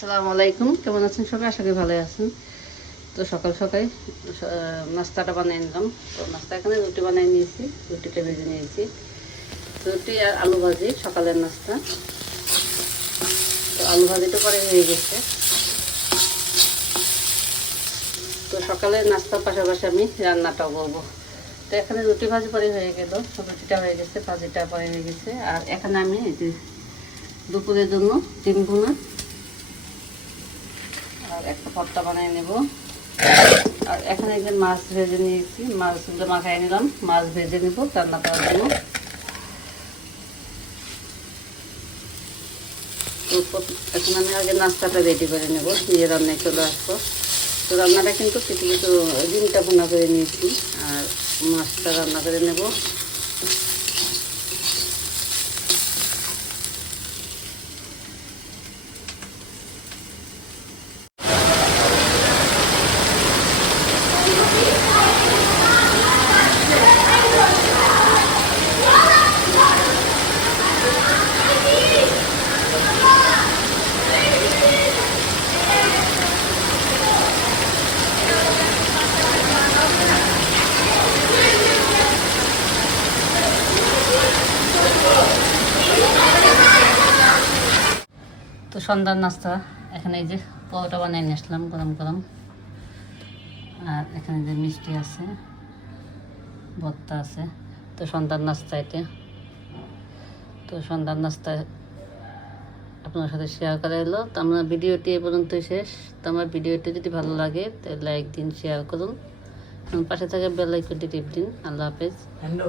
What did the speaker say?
আসসালামু আলাইকুম। কেমন আছেন সবাই? আশা করি ভালো আছেন। তো সকাল সকাল নাস্তাটা বানিয়ে নিলাম। তো নাস্তা এখানে রুটি বানিয়ে নিয়েছি, রুটিটা ভেজে নিয়েছি। রুটি আর আলু ভাজি, সকালের নাস্তা। তো আলু ভাজিটা পরে হয়ে গেছে। তো সকালের নাস্তার পাশাপাশি আমি রান্নাটাও করব। তো এখানে রুটি ভাজি পরে হয়ে গেল। রুটিটা হয়ে গেছে, ভাজিটা পরে হয়ে গেছে। আর এখানে আমি দুপুরের জন্য ডিম ভুনা আর একটা ভর্তা বানিয়ে নেব। আর এখানে একজন মাছ ভেজে নিয়েছি মাছগুলো মাখাই নিলাম, মাছ ভেজে নেব, রান্না করার জন্য। এখন আমি আগে নাস্তাটা রেডি করে নেব, নিয়ে রান্নায় চলে আসব। তো রান্নাটা কিন্তু কিছু কিছু ডিমটা ভুনা করে নিয়েছি, আর মাছটা রান্না করে নেব। তো সন্ধ্যার নাস্তা। এখানে এই যে পরোটা বানিয়ে নিয়ে আসলাম, গরম গরম। আর এখানে যে মিষ্টি আছে, ভর্তা আছে। তো সন্ধ্যার নাস্তা এটা। তো সন্ধ্যার নাস্তা আপনার সাথে শেয়ার করা এলো তো আমার ভিডিওটি এ পর্যন্ত শেষ। তো আমার ভিডিওটি যদি ভালো লাগে তাহলে লাইক দিন শেয়ার করুন। এবং পাশে থাকা বেল আইকনটি টিপ দিন। আল্লাহ হাফেজ। হ্যালো।